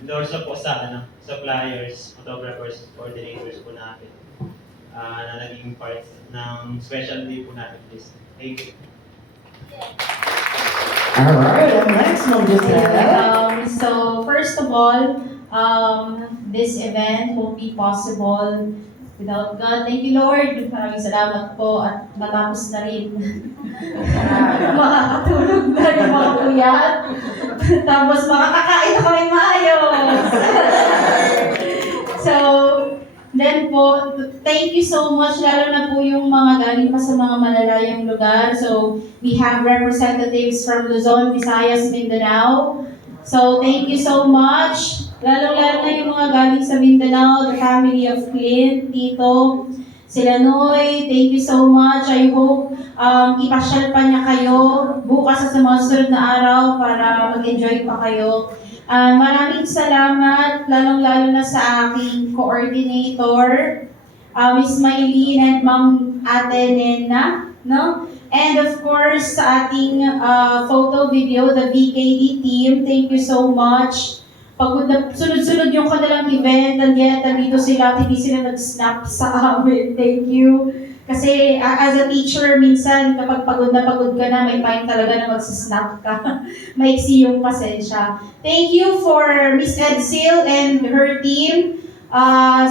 endorse po sa suppliers, photographers, coordinators po natin na naging part ng special day po natin this. Thank you. Alright, and next, Ma'am Giselle. So first of all, this event won't be possible without God. Thank you, Lord. Maraming salamat po at matapos na rin. Makakatulog na yung mga puyat. Tapos makakakain na kami maayos. So, then po, thank you so much, lalo na po yung mga galing pa sa mga malalayang lugar. So, we have representatives from Luzon, Visayas, Mindanao. So, thank you so much. Lalo-lalo na yung mga galing sa Mindanao, the family of Clint, Tito, sila Noy, thank you so much. I hope ipasyal pa niya kayo bukas sa mga susunod na araw para mag-enjoy pa kayo. Maraming salamat, lalong-lalo na sa aking coordinator, Miss Maylene and Ma'am Ate Nena, no? And of course, sa ating photo video, the VKD team, thank you so much. Pagod na, sunod-sunod yung kanilang event, and yet, nandito sila, at hindi sila nag-snap sa amin. Thank you. Kasi as a teacher, minsan kapag pagod ka na, may time talaga na mag-snap ka. Maiksi yung pasensya. Thank you for Miss Edsel and her team,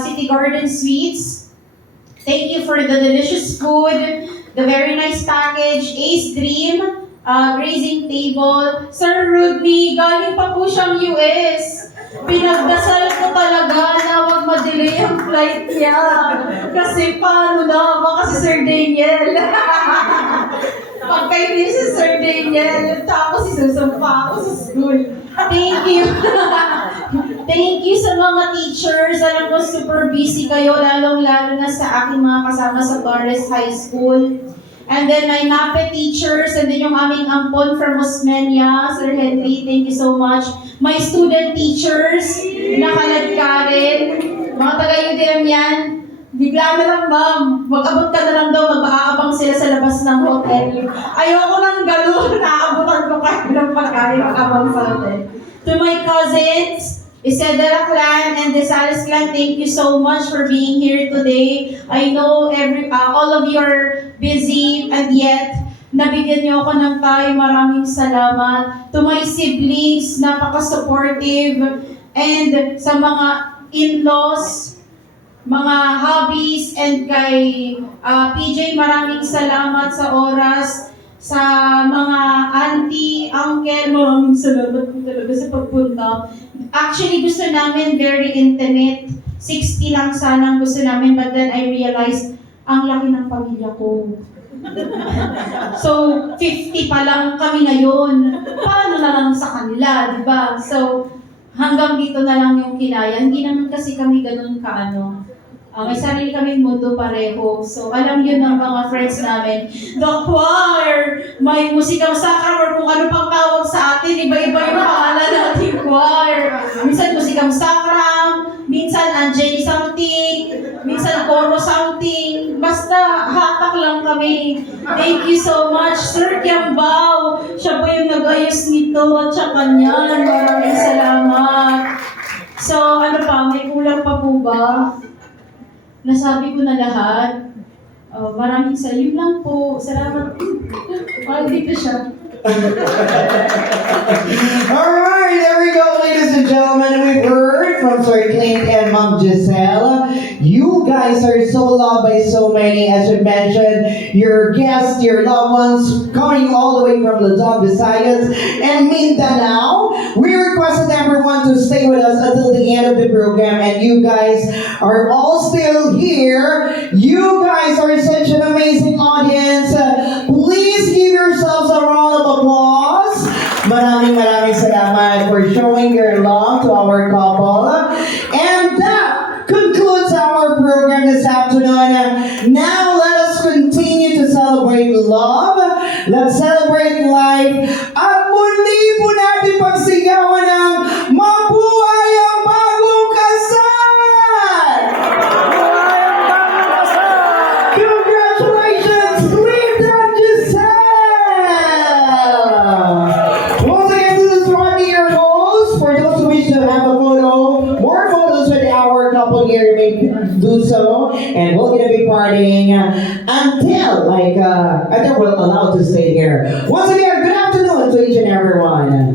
City Garden Suites. Thank you for the delicious food, the very nice package, Ace Dream, grazing table. Sir Rudney, galing pa po siyang US. Pinagdasal ko talaga na wag ma-delay ang flight niya. Kasi paano na, baka si Sir Daniel. Pagkainin si Sir Daniel, tapos isusumpa ako sa school. Thank you. Thank you sa mga teachers. Alam ko super busy kayo, lalong-lalo na sa aking mga kasama sa Torres High School. And then my MAPE teachers, and then yung aming ampon from Osmeña, Sir Henry, thank you so much. My student teachers, nakaladkarin, mga taga-UDM yan, bigla na lang ma'am, mag-abot ka na lang daw, mag-aabang sila sa labas ng hotel. Ayoko nang gano'n, naabutan ko kayo ng pagkain, mag-abang sa hotel. To my cousins, Isedra clan and the Salas clan, thank you so much for being here today. I know all of you are busy and yet nabigyan niyo ako ng time. Maraming salamat. To my siblings, napaka-supportive. And sa mga in-laws, mga hobbies, and kay PJ, maraming salamat sa oras. Sa mga auntie, uncle, maraming salamat po talaga sa pagpunta. Actually, gusto namin very intimate. 60 lang sana ang gusto namin, but then I realized, ang laki ng pamilya ko. So, 50 pa lang kami ngayon. Paano na lang sa kanila, di ba? So, hanggang dito na lang yung kinaya. Hindi naman kasi kami ganun kaano. May sarili kaming mundo pareho. So, alam yun ng mga friends namin. The choir! May musikang sakra or kung ano pang tawag sa atin. Iba-iba yung pangalan natin choir. Minsan musikang sakra, minsan Angeli something, minsan Coro something. Basta hatak lang kami. Thank you so much, Sir Kiambao. Siya po yung nag-ayos nito at saka niyan. Maraming salamat. So, ano pa? May kulang pa po ba? Nasabi ko na lahat. Maraming yun lang po. Salamat. Parang dito siya. Alright, there we go, ladies and gentlemen. We've heard from Sir Clint and Ma'am Giselle. You guys are so loved by so many. As you mentioned, your guests, your loved ones, coming all the way from Luzon, Visayas, and Mindanao. We requested everyone to stay with us until the end of the program, and you guys are all still here. You guys are such an amazing audience. Please give yourselves a round of applause. Maraming salamat for showing your love to our couple. And that concludes our program this afternoon. Now let us continue to celebrate love. Let's celebrate life. At muli po natin pagsigawan ng mabuhay ang bagong kasal! Congratulations, Clint and Giselle! Once again, this is Rodney, your host. For those who wish to have a photo, more photos with our couple here, you may do so. And we're gonna be partying until we're allowed to stay here. Once again, good afternoon to each and everyone.